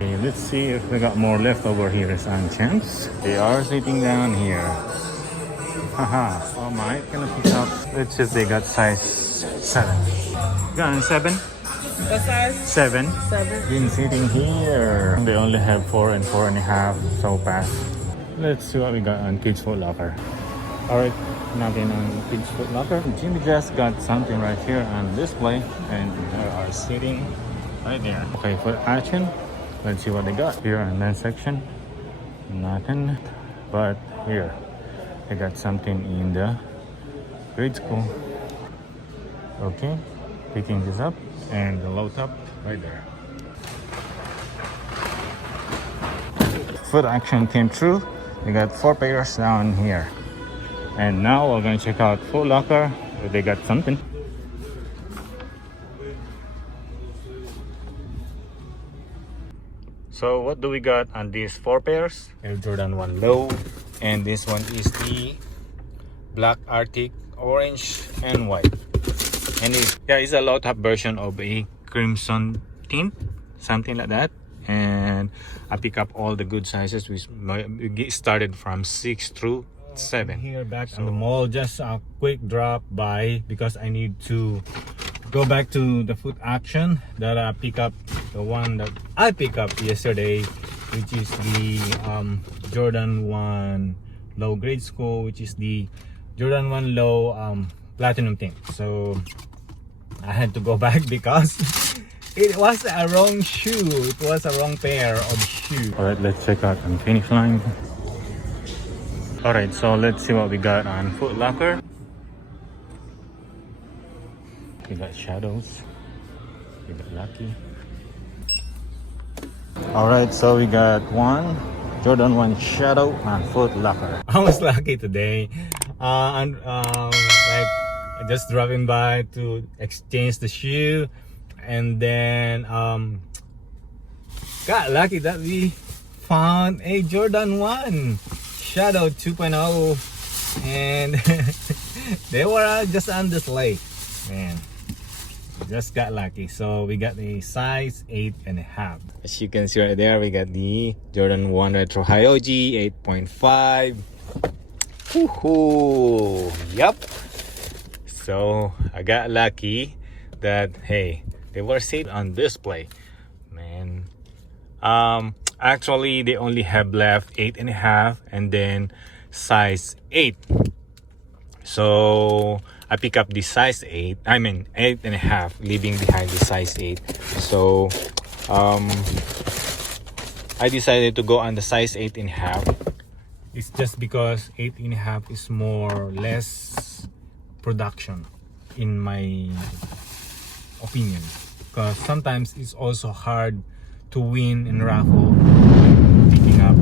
Okay, let's see if we got more left over here on chance. They are sitting down here. Haha. Oh my, gonna pick up. Let's see if they got size 7. Got 7? What size? 7. 7. Been sitting here. They only have 4 and 4.5, so pass. Let's see what we got on Kids Footlocker. Alright, nothing on Kids Footlocker. Jimmy just got something right here on display, and they are sitting right there. Okay, Footaction. Let's see what they got here in that section. Nothing, but here they got something in the grade school. Okay, picking this up, and the low top right there. Footaction came through. We got 4 pairs down here, and now we're gonna check out Footlocker. They got something. So what do we got on these 4 pairs? Air Jordan 1 low, and this one is the black Arctic, orange and white, and it's a low top version of a crimson tint, something like that. And I pick up all the good sizes. We started from 6 through 7. Here back on the mall, just a quick drop by because I need to go back to the Footaction that I pick up, the one that I picked up yesterday, which is the Jordan 1 low grade school, which is the Jordan 1 low platinum tint. So I had to go back because it was a wrong shoe. It was a wrong pair of shoes. Alright, let's check out on Finish Line. Alright, so let's see what we got on Footlocker. We got Shadows. We got Lucky. Alright, so we got one Jordan 1 Shadow on Footlocker. I was lucky today. Like just driving by to exchange the shoe, and then got lucky that we found a Jordan 1 Shadow 2.0, and they were just on display. Man, just got lucky. So we got a size 8.5. As you can see right there, we got the Jordan 1 Retro High OG 8.5. Woohoo! Yup. So I got lucky that, hey, they were sitting on display, man. Actually they only have left 8.5 and then size 8. So I pick up the size 8, I mean 8.5, leaving behind the size 8. So I decided to go on the size 8.5. It's just because 8.5 is less production, in my opinion, because sometimes it's also hard to win in raffle picking up